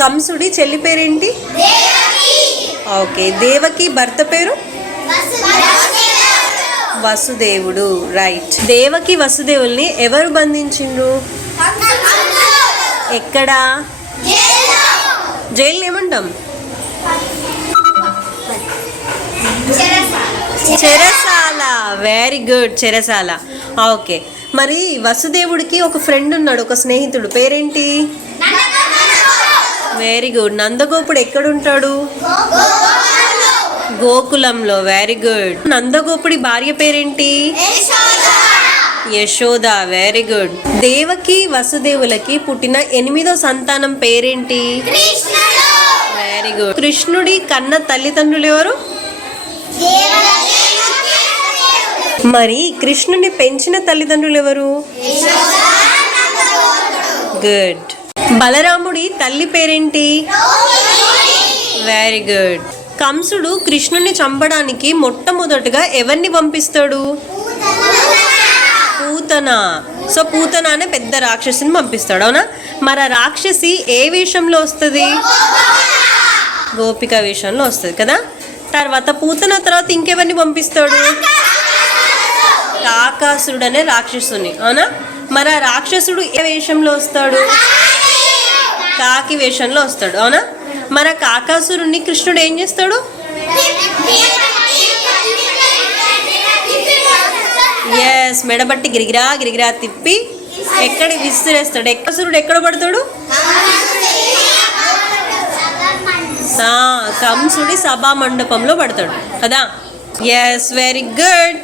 కంసుడి చెల్లి పేరేంటి? ఓకే దేవకి భర్త పేరు? వసుదేవుడు. రైట్. దేవకి వసుదేవుల్ని ఎవరు బంధించిండ్రు? ఎక్కడా? జైలు ఏమంటాం? చెరసాల. వెరీ గుడ్ చెరసాల. ఓకే మరి వసుదేవుడికి ఒక ఫ్రెండ్ ఉన్నాడు ఒక స్నేహితుడు. పేరేంటి? వెరీ గుడ్ నందగోపుడు ఎక్కడుంటాడు? గోకులంలో. వెరీ గుడ్ నందగోపుడి భార్య పేరేంటి? యశోద. వెరీ గుడ్ దేవకి వసుదేవులకి పుట్టిన ఎనిమిదో సంతానం పేరేంటి? వెరీ గుడ్ కృష్ణుడి కన్న తల్లిదండ్రులు ఎవరు? మరి కృష్ణుని పెంచిన తల్లిదండ్రులు ఎవరు? గుడ్ బలరాముడి తల్లి పేరేంటి? వెరీ గుడ్ కంసుడు కృష్ణుని చంపడానికి మొట్టమొదటగా ఎవరిని పంపిస్తాడు? పూతన. సో పూతన అనే పెద్ద రాక్షసిని పంపిస్తాడు అవునా? మరి ఆ రాక్షసి ఏ వేషంలో వస్తుంది? గోపిక వేషంలో వస్తుంది కదా? తర్వాత పూతన తర్వాత ఇంకెవరిని పంపిస్తాడు? కాకాసురుడు అనే రాక్షసుని అవునా? మరి ఆ రాక్షసుడు ఏ వేషంలో వస్తాడు? కాకి వేషంలో వస్తాడు అవునా? మరి కాకాసురుణ్ణి కృష్ణుడు ఏం చేస్తాడు? ఎస్ మెడబట్టి గిరిగిరా గిరిగిరా తిప్పి ఎక్కడ విసిరేస్తాడు? ఎక్కసురుడు ఎక్కడ పడతాడు? కంసుడి సభా మండపంలో పడతాడు కదా? Yes very good